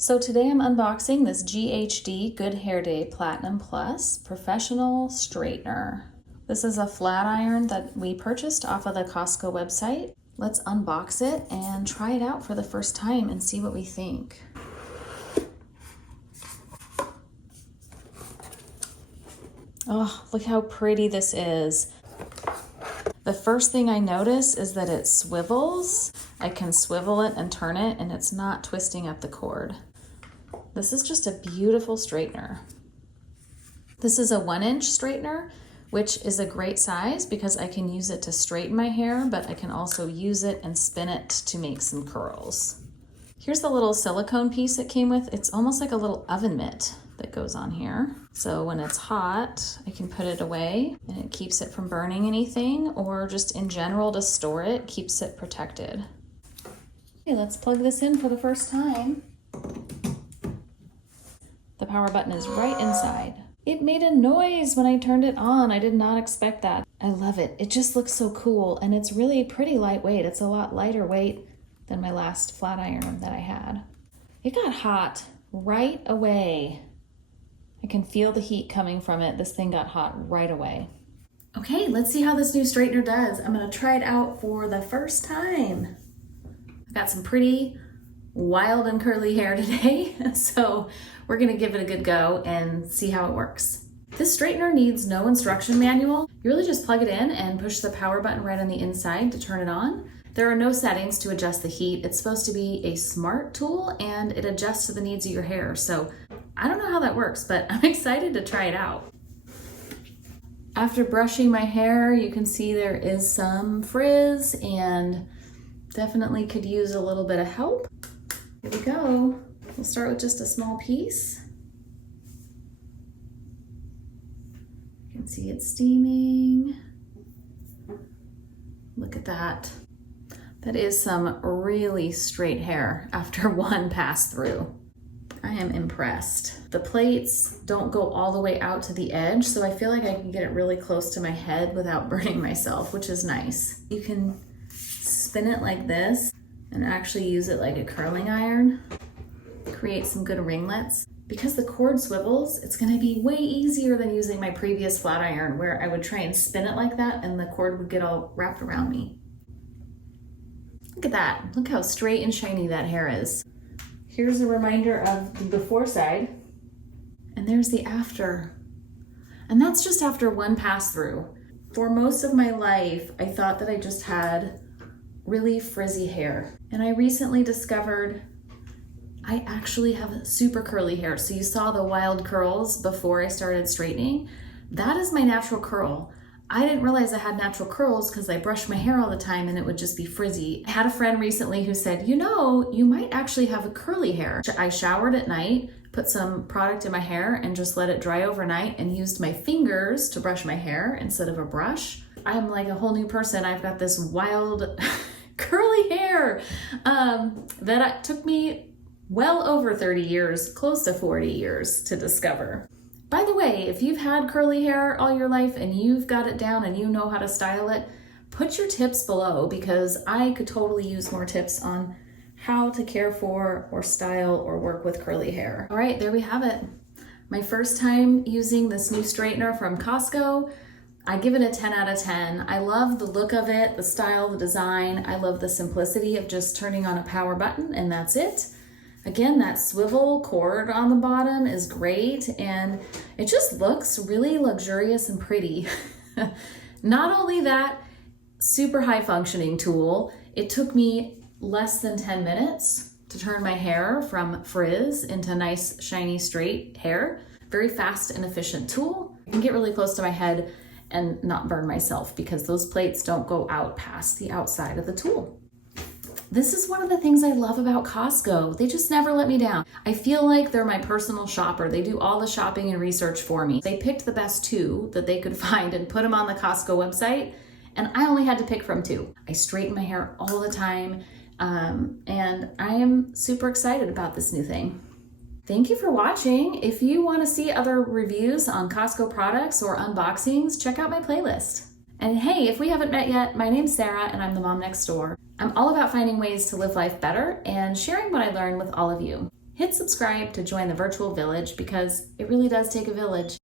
So today I'm unboxing this GHD Good Hair Day Platinum Plus Professional Straightener. This is a flat iron that we purchased off of the Costco website. Let's unbox it and try it out for the first time and see what we think. Oh, look how pretty this is. The first thing I notice is that it swivels. I can swivel it and turn it and it's not twisting up the cord. This is just a beautiful straightener. This is a 1-inch straightener, which is a great size because I can use it to straighten my hair, but I can also use it and spin it to make some curls. Here's the little silicone piece it came with. It's almost like a little oven mitt that goes on here. So when it's hot, I can put it away and it keeps it from burning anything, or just in general to store it, keeps it protected. Okay, let's plug this in for the first time. The power button is right inside. It made a noise when I turned it on. I did not expect that. I love it. It just looks so cool and it's really pretty lightweight. It's a lot lighter weight than my last flat iron that I had. It got hot right away. I can feel the heat coming from it. This thing got hot right away. Okay, let's see how this new straightener does. I'm gonna try it out for the first time. I've got some pretty wild and curly hair today, so we're gonna give it a good go and see how it works. This straightener needs no instruction manual. You really just plug it in and push the power button right on the inside to turn it on. There are no settings to adjust the heat. It's supposed to be a smart tool and it adjusts to the needs of your hair. So I don't know how that works, but I'm excited to try it out. After brushing my hair, you can see there is some frizz and definitely could use a little bit of help. Here we go. We'll start with just a small piece. You can see it steaming. Look at that. That is some really straight hair after one pass through. I am impressed. The plates don't go all the way out to the edge, so I feel like I can get it really close to my head without burning myself, which is nice. You can spin it like this and actually use it like a curling iron. Create some good ringlets. Because the cord swivels, it's gonna be way easier than using my previous flat iron where I would try and spin it like that and the cord would get all wrapped around me. Look at that. Look how straight and shiny that hair is. Here's a reminder of the before side, and there's the after. And that's just after one pass through. For most of my life, I thought that I just had really frizzy hair. And I recently discovered I actually have super curly hair. So you saw the wild curls before I started straightening. That is my natural curl. I didn't realize I had natural curls because I brushed my hair all the time and it would just be frizzy. I had a friend recently who said, you know, you might actually have a curly hair. I showered at night, put some product in my hair and just let it dry overnight and used my fingers to brush my hair instead of a brush. I'm like a whole new person. I've got this wild curly hair that took me well over 30 years, close to 40 years to discover. By the way, if you've had curly hair all your life and you've got it down and you know how to style it, put your tips below because I could totally use more tips on how to care for or style or work with curly hair. All right, there we have it. My first time using this new straightener from Costco. I give it a 10 out of 10. I love the look of it, the style, the design. I love the simplicity of just turning on a power button and that's it. Again, that swivel cord on the bottom is great and it just looks really luxurious and pretty. Not only that, super high functioning tool. It took me less than 10 minutes to turn my hair from frizz into nice, shiny, straight hair. Very fast and efficient tool. I can get really close to my head and not burn myself because those plates don't go out past the outside of the tool. This is one of the things I love about Costco. They just never let me down. I feel like they're my personal shopper. They do all the shopping and research for me. They picked the best 2 that they could find and put them on the Costco website, and I only had to pick from 2. I straighten my hair all the time, and I am super excited about this new thing. Thank you for watching. If you want to see other reviews on Costco products or unboxings, check out my playlist. And hey, if we haven't met yet, my name's Sarah and I'm the mom next door. I'm all about finding ways to live life better and sharing what I learned with all of you. hit subscribe to join the virtual village because it really does take a village.